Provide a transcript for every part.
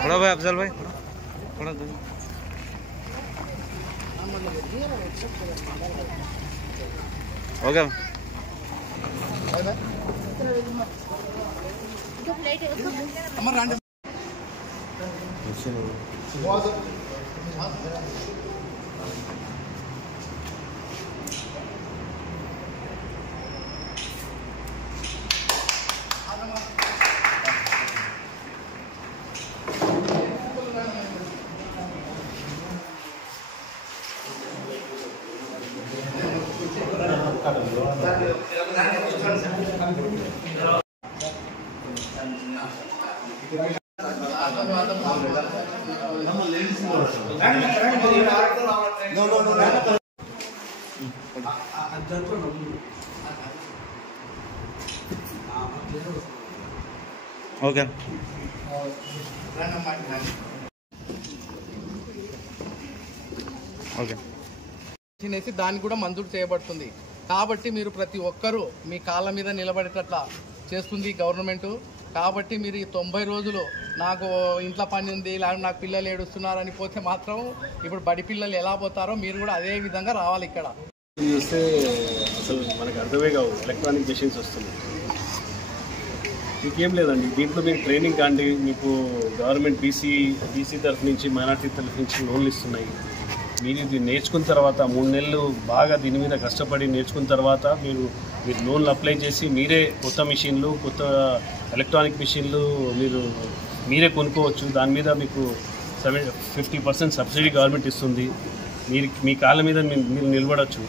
थोड़ा भाई अफजल भाई थोड़ा हो गया ఓకే ఓకే చేసి దాన్ని కూడా మంజూరు చేయబడుతుంది. కాబట్టి మీరు ప్రతి ఒక్కరూ మీ కాళ్ళ మీద నిలబడేటట్లా చేస్తుంది గవర్నమెంట్. కాబట్టి మీరు ఈ 90 రోజులు నాకు ఇంట్లో పని ఉంది లేకపోతే నాకు పిల్లలు ఏడుస్తున్నారని పోతే మాత్రం ఇప్పుడు బడి పిల్లలు ఎలా పోతారో మీరు కూడా అదే విధంగా రావాలి. ఇక్కడ చూస్తే అసలు మనకు అర్థమే కావు, ఎలక్ట్రానిక్ మెషిన్స్ వస్తున్నాయి. మీకేం లేదండి, దీంట్లో మీకు ట్రైనింగ్ కాండి, మీకు గవర్నమెంట్ బీసీ తరఫు నుంచి మైనార్టీ తరఫు నుంచి లోన్లు ఇస్తున్నాయి. మీరు ఇది నేర్చుకున్న తర్వాత 3 నెలలు బాగా దీని మీద కష్టపడి నేర్చుకున్న తర్వాత మీరు లోన్లు అప్లై చేసి మీరే కొత్త మిషన్లు, కొత్త ఎలక్ట్రానిక్ మిషన్లు మీరే కొనుక్కోవచ్చు. దాని మీద మీకు 50% సబ్సిడీ గవర్నమెంట్ ఇస్తుంది. మీ కాళ్ళ మీద మీరు నిలబడవచ్చు,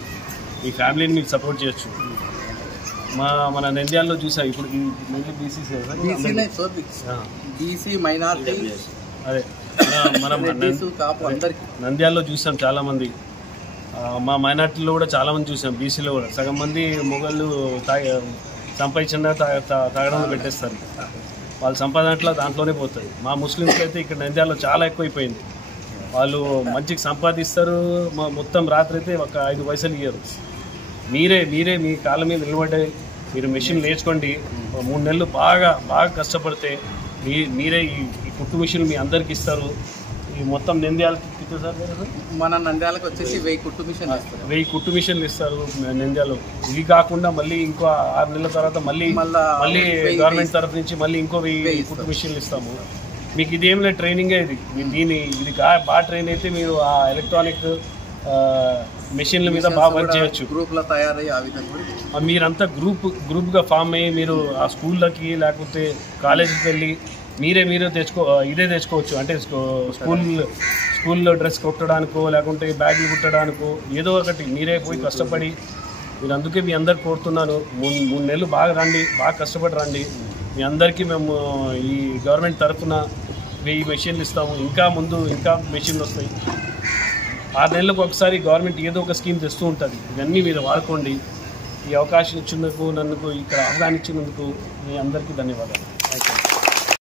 మీ ఫ్యామిలీని మీరు సపోర్ట్ చేయొచ్చు. మన నంద్యాలలో చూసాం ఇప్పుడు బీసీ మైనారిటీ అదే మనం నంద్యాలలో చూసాం చాలామంది. మా మైనార్టీలో కూడా చాలామంది చూసాం, బీసీలో కూడా సగం మంది మొగళ్ళు సంపాదించిన తాగడంలో పెట్టేస్తారు. వాళ్ళు సంపాదనట్లో దాంట్లోనే పోతుంది. మా ముస్లిమ్స్ అయితే ఇక్కడ నంద్యాలలో చాలా ఎక్కువైపోయింది. వాళ్ళు మంచిగా సంపాదిస్తారు, మొత్తం రాత్రి అయితే ఒక 5 పైసలు ఇయ్యరు. మీరే మీ కాళ్ళ మీద నిలబడ్డాయి, మీరు మెషిన్ నేర్చుకోండి. 3 నెలలు బాగా కష్టపడితే మీరే ఈ కుట్టు మిషన్ మీ అందరికి ఇస్తారు. ఈ మొత్తం నంద్యాలకి మన నంద్యాలకు వచ్చేసి 1000 కుట్టు మిషన్ 1000 కుట్టు మిషన్లు ఇస్తారు నంద్యాలలో. ఇవి కాకుండా మళ్ళీ ఇంకో 6 నెలల తర్వాత మళ్ళీ గవర్నమెంట్ తరఫు నుంచి మళ్ళీ ఇంకో 1000 కుట్టు మిషన్లు ఇస్తాము. మీకు ఇదేం లేదు, ట్రైనింగే ఇది బాగా ట్రైన్ అయితే మీరు ఆ ఎలక్ట్రానిక్ మెషిన్ల మీద బాగా వర్క్ చేయొచ్చు. గ్రూప్లో తయారయ్యి ఆ విధంగా మీరంతా గ్రూప్గా ఫామ్ అయ్యి మీరు ఆ స్కూళ్ళకి లేకపోతే కాలేజీకి వెళ్ళి మీరే ఇదే తెచ్చుకోవచ్చు. అంటే స్కూల్లో డ్రెస్ కుట్టడానికో లేకుంటే బ్యాగులు కుట్టడానికో ఏదో ఒకటి మీరే పోయి కష్టపడి మీరు అందుకే మీ అందరికి కోరుతున్నాను, 3 నెలలు బాగా రండి, బాగా కష్టపడి రండి. మీ అందరికీ మేము ఈ గవర్నమెంట్ తరఫున 1000 మెషిన్లు ఇస్తాము. ఇంకా మెషిన్లు వస్తాయి. 6 నెలలకు ఒకసారి గవర్నమెంట్ ఏదో ఒక స్కీమ్ తెస్తూ ఉంటుంది. ఇవన్నీ మీరు వాడుకోండి. ఈ అవకాశం ఇచ్చినందుకు, నన్ను ఇక్కడ అవగాహన ఇచ్చినందుకు మీ అందరికీ ధన్యవాదాలు.